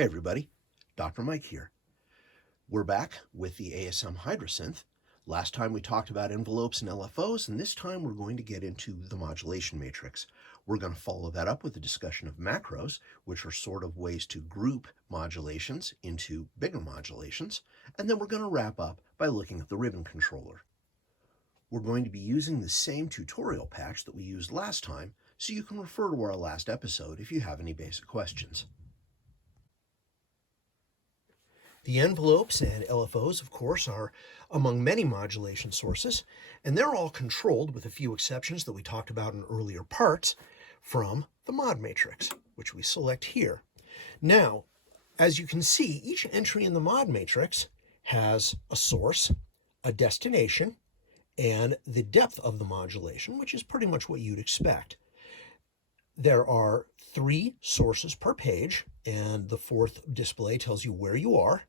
Hey everybody, Dr. Mike here. We're back with the ASM Hydrasynth. Last time we talked about envelopes and LFOs, and this time we're going to get into the modulation matrix. We're going to follow that up with a discussion of macros, which are sort of ways to group modulations into bigger modulations, and then we're going to wrap up by looking at the ribbon controller. We're going to be using the same tutorial patch that we used last time, so you can refer to our last episode if you have any basic questions. The envelopes and LFOs, of course, are among many modulation sources, and they're all controlled, with a few exceptions that we talked about in earlier parts, from the mod matrix, which we select here. Now, as you can see, each entry in the mod matrix has a source, a destination, and the depth of the modulation, which is pretty much what you'd expect. There are 3 sources per page, and the 4th display tells you where you are,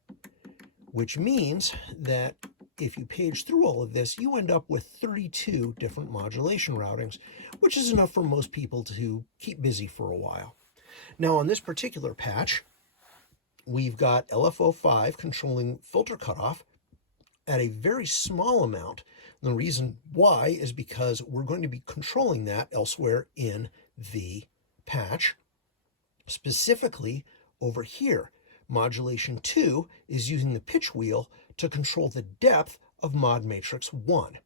which means that if you page through all of this, you end up with 32 different modulation routings, which is enough for most people to keep busy for a while. Now, on this particular patch, we've got LFO5 controlling filter cutoff at a very small amount. The reason why is because we're going to be controlling that elsewhere in the patch. Specifically over here, modulation 2 is using the pitch wheel to control the depth of mod matrix 1.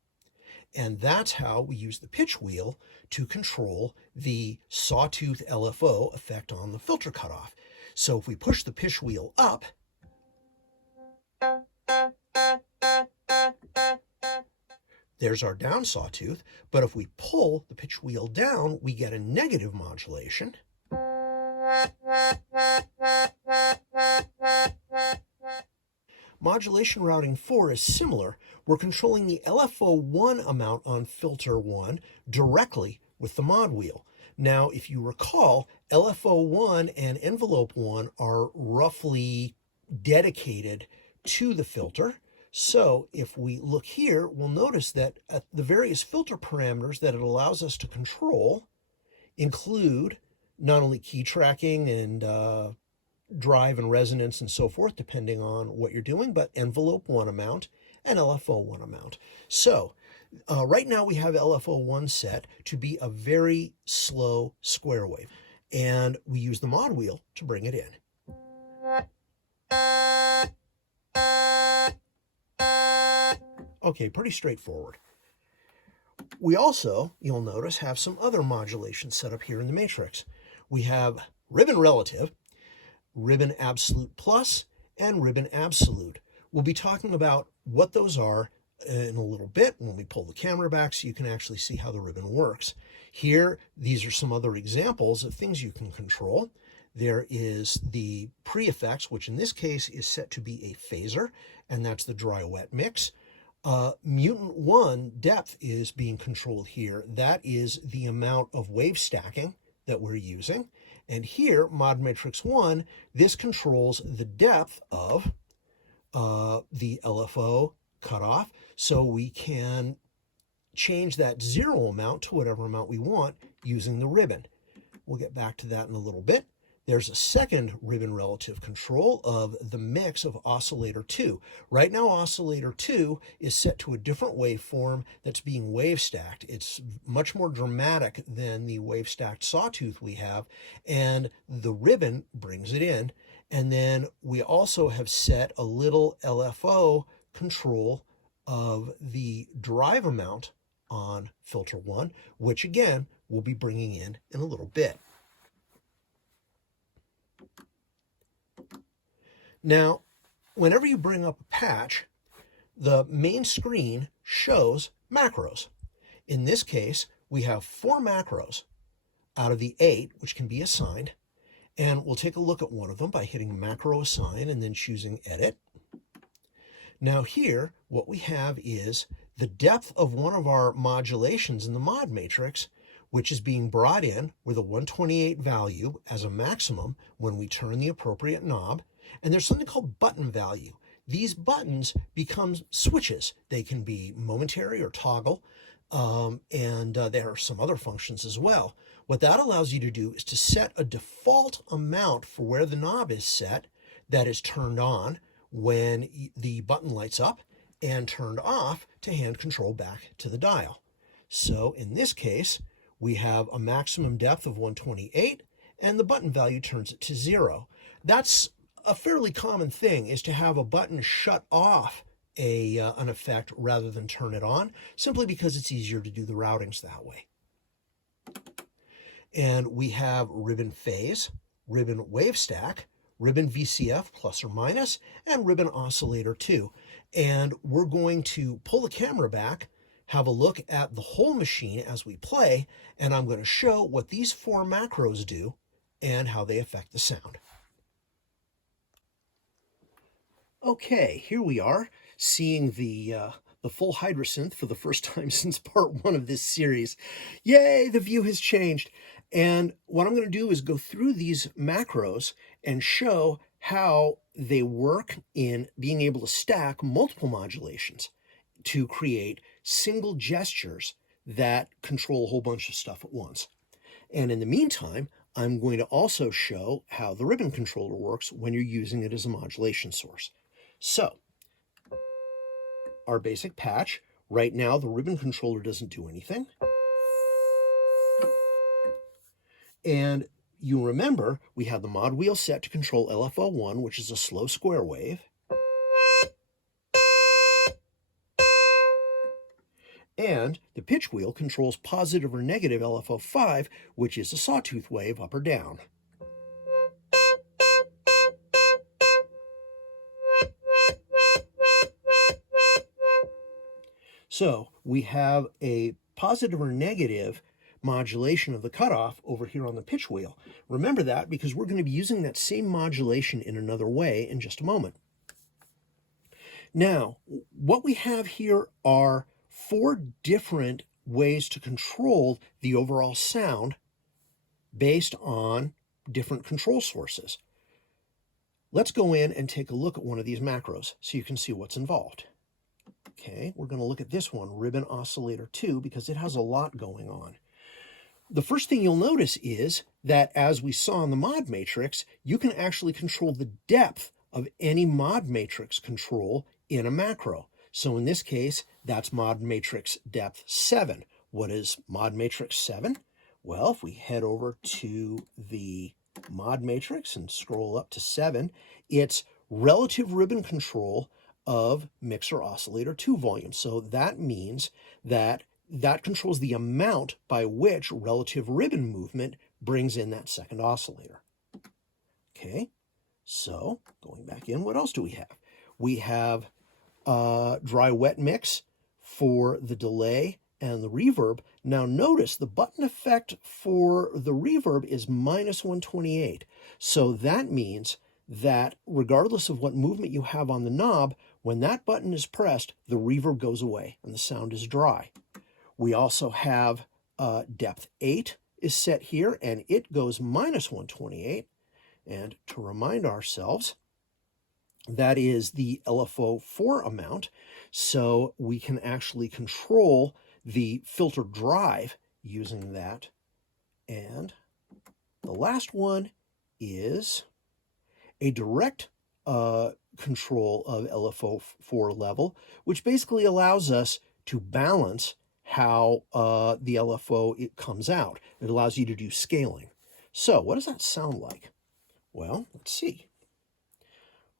And that's how we use the pitch wheel to control the sawtooth LFO effect on the filter cutoff. So if we push the pitch wheel up, there's our down sawtooth, but if we pull the pitch wheel down, we get a negative modulation. Modulation routing 4 is similar. We're controlling the LFO1 amount on filter 1 directly with the mod wheel. Now, if you recall, LFO1 and envelope 1 are roughly dedicated to the filter. So if we look here, we'll notice that the various filter parameters that it allows us to control include not only key tracking and drive and resonance and so forth, depending on what you're doing, but envelope 1 amount and LFO1 amount. So right now we have LFO1 set to be a very slow square wave, and we use the mod wheel to bring it in. Okay, pretty straightforward. We also, you'll notice, have some other modulations set up here in the matrix. We have ribbon relative, ribbon absolute plus, and ribbon absolute. We'll be talking about what those are in a little bit when we pull the camera back so you can actually see how the ribbon works. Here, these are some other examples of things you can control. There is the pre-effects, which in this case is set to be a phaser, and that's the dry-wet mix. Mutant 1 depth is being controlled here. That is the amount of wave stacking that we're using. And here, mod matrix 1, this controls the depth of the LFO cutoff, so we can change that 0 amount to whatever amount we want using the ribbon. We'll get back to that in a little bit. There's a second ribbon relative control of the mix of oscillator 2. Right now, oscillator 2 is set to a different waveform that's being wave stacked. It's much more dramatic than the wave stacked sawtooth we have, and the ribbon brings it in. And then we also have set a little LFO control of the drive amount on filter 1, which again, we'll be bringing in a little bit. Now, whenever you bring up a patch, the main screen shows macros. In this case, we have 4 macros out of the 8, which can be assigned, and we'll take a look at one of them by hitting macro assign and then choosing edit. Now here, what we have is the depth of one of our modulations in the mod matrix, which is being brought in with a 128 value as a maximum when we turn the appropriate knob. And there's something called button value. These buttons become switches. They can be momentary or toggle, and there are some other functions as well. What that allows you to do is to set a default amount for where the knob is set that is turned on when the button lights up and turned off to hand control back to the dial. So in this case, we have a maximum depth of 128 and the button value turns it to 0. That's a fairly common thing, is to have a button shut off an effect rather than turn it on, simply because it's easier to do the routings that way. And we have ribbon phase, ribbon wave stack, ribbon VCF plus or minus, and ribbon oscillator 2. And we're going to pull the camera back, have a look at the whole machine as we play, and I'm going to show what these 4 macros do and how they affect the sound. Okay, here we are seeing the full Hydrasynth for the first time since part 1 of this series. Yay, the view has changed. And what I'm going to do is go through these macros and show how they work in being able to stack multiple modulations to create single gestures that control a whole bunch of stuff at once. And in the meantime, I'm going to also show how the ribbon controller works when you're using it as a modulation source. So, our basic patch, right now the ribbon controller doesn't do anything. And you remember, we have the mod wheel set to control LFO1, which is a slow square wave. And the pitch wheel controls positive or negative LFO5, which is a sawtooth wave up or down. So we have a positive or negative modulation of the cutoff over here on the pitch wheel. Remember that, because we're going to be using that same modulation in another way in just a moment. Now, what we have here are 4 different ways to control the overall sound based on different control sources. Let's go in and take a look at one of these macros so you can see what's involved. Okay, we're going to look at this one, ribbon oscillator 2, because it has a lot going on. The first thing you'll notice is that, as we saw in the mod matrix, you can actually control the depth of any mod matrix control in a macro. So in this case, that's mod matrix depth 7. What is mod matrix 7? Well, if we head over to the mod matrix and scroll up to 7, it's relative ribbon control of mixer oscillator 2 volume. So that means that controls the amount by which relative ribbon movement brings in that second oscillator. Okay, so going back in, what else do we have? We have dry-wet mix for the delay and the reverb. Now notice the button effect for the reverb is -128. So that means that regardless of what movement you have on the knob, when that button is pressed, the reverb goes away and the sound is dry. We also have depth 8 is set here, and it goes -128. And to remind ourselves, that is the LFO4 amount, so we can actually control the filter drive using that. And the last one is a direct control of LFO4 level, which basically allows us to balance how the LFO comes out. It allows you to do scaling. So what does that sound like? Well, let's see.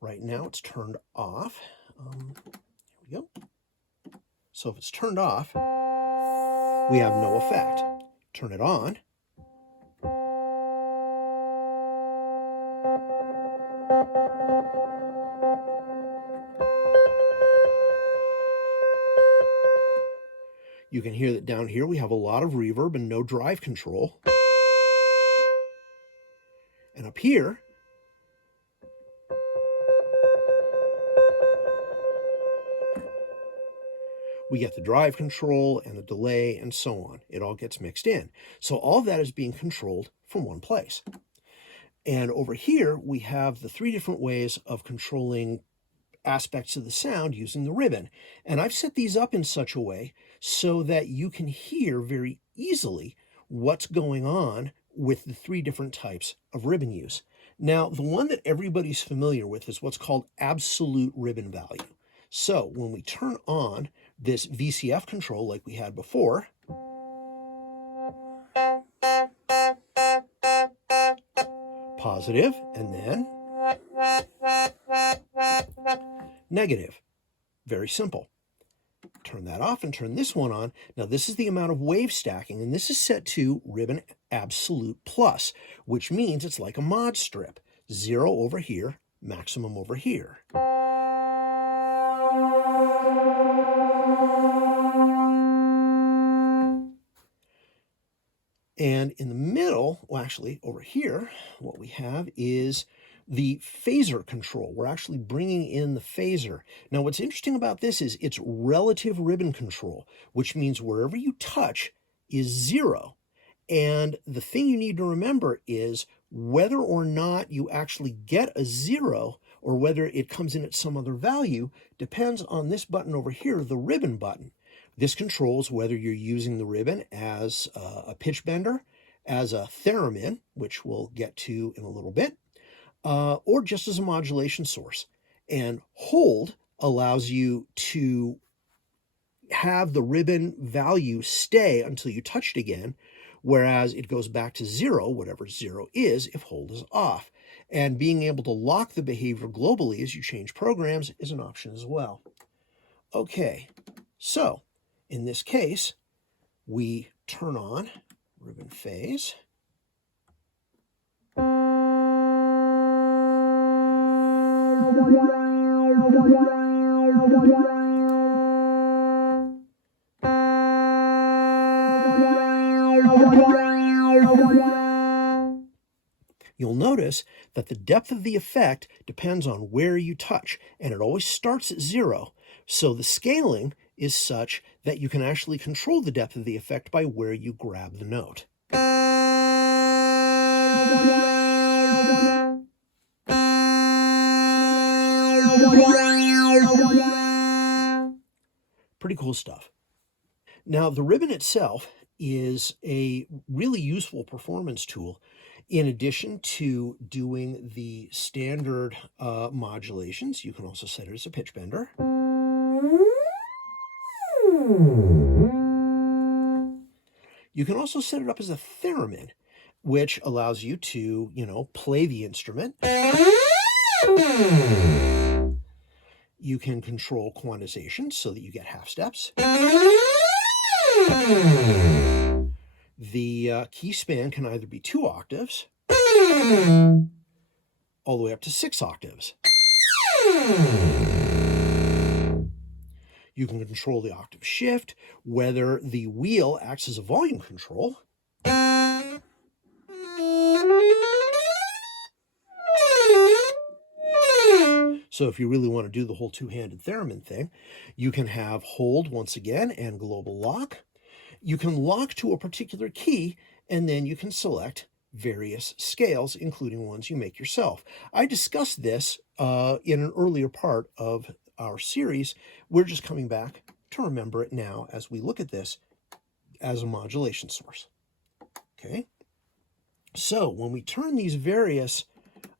Right now it's turned off. Here we go. So if it's turned off, we have no effect. Turn it on. You can hear that down here we have a lot of reverb and no drive control. And up here, we get the drive control and the delay and so on. It all gets mixed in. So all of that is being controlled from one place. And over here, we have the 3 different ways of controlling aspects of the sound using the ribbon. And I've set these up in such a way so that you can hear very easily what's going on with the 3 different types of ribbon use. Now, the one that everybody's familiar with is what's called absolute ribbon value. So when we turn on this VCF control like we had before, positive, and then negative. Very simple. Turn that off and turn this one on. Now this is the amount of wave stacking, and this is set to ribbon absolute plus, which means it's like a mod strip. 0 over here, maximum over here. And in the middle, well, actually over here, what we have is the phaser control. We're actually bringing in the phaser. Now, what's interesting about this is it's relative ribbon control, which means wherever you touch is 0. And the thing you need to remember is whether or not you actually get a 0 or whether it comes in at some other value depends on this button over here, the ribbon button. This controls whether you're using the ribbon as a pitch bender, as a theremin, which we'll get to in a little bit, or just as a modulation source. And hold allows you to have the ribbon value stay until you touch it again, whereas it goes back to 0, whatever 0 is, if hold is off. And being able to lock the behavior globally as you change programs is an option as well. Okay, so in this case, we turn on ribbon phase. You'll notice that the depth of the effect depends on where you touch, and it always starts at 0. So the scaling is such that you can actually control the depth of the effect by where you grab the note. Pretty cool stuff. Now, the ribbon itself is a really useful performance tool. In addition to doing the standard modulations, you can also set it as a pitch bender. You can also set it up as a theremin, which allows you to, play the instrument. You can control quantization so that you get half steps. The key span can either be 2 octaves all the way up to 6 octaves. You can control the octave shift, whether the wheel acts as a volume control. So if you really want to do the whole two-handed theremin thing, you can have hold once again and global lock. You can lock to a particular key, and then you can select various scales, including ones you make yourself. I discussed this in an earlier part of our series. We're just coming back to remember it now as we look at this as a modulation source. Okay, so when we turn these various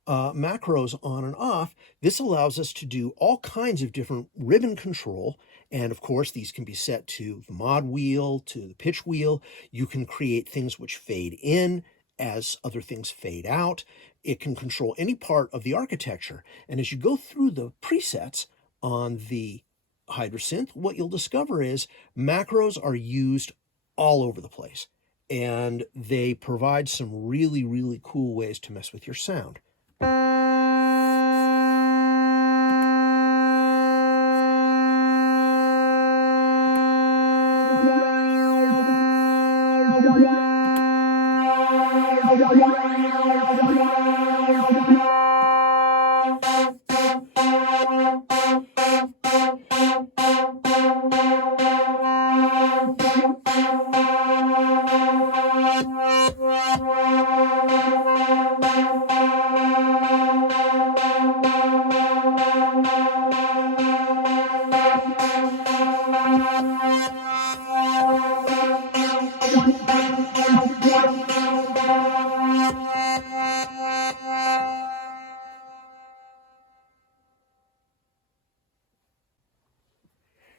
macros on and off, this allows us to do all kinds of different ribbon control. And of course, these can be set to the mod wheel, to the pitch wheel. You can create things which fade in as other things fade out. It can control any part of the architecture. And as you go through the presets on the Hydrasynth, what you'll discover is macros are used all over the place. And they provide some really, really cool ways to mess with your sound.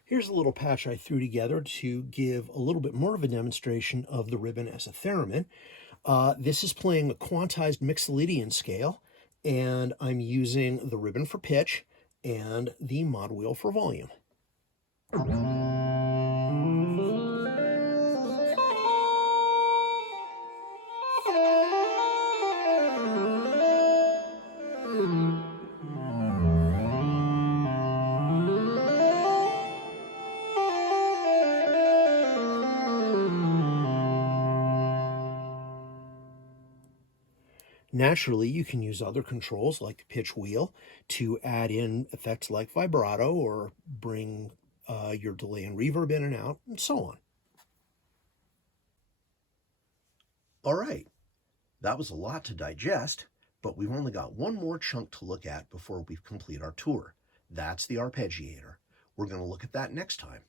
Here's a little patch I threw together to give a little bit more of a demonstration of the ribbon as a theremin. This is playing a quantized Mixolydian scale, and I'm using the ribbon for pitch and the mod wheel for volume. Naturally, you can use other controls like the pitch wheel to add in effects like vibrato or bring your delay and reverb in and out, and so on. All right, that was a lot to digest, but we've only got one more chunk to look at before we complete our tour. That's the arpeggiator. We're going to look at that next time.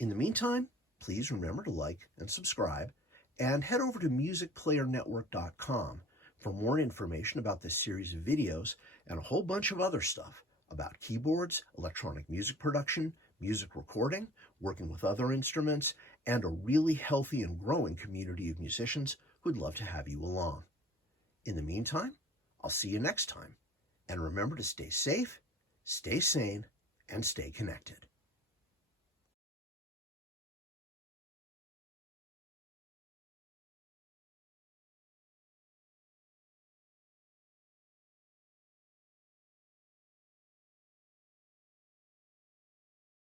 In the meantime, please remember to like and subscribe, and head over to musicplayernetwork.com for more information about this series of videos and a whole bunch of other stuff about keyboards, electronic music production, music recording, working with other instruments, and a really healthy and growing community of musicians who'd love to have you along. In the meantime, I'll see you next time, and remember to stay safe, stay sane, and stay connected.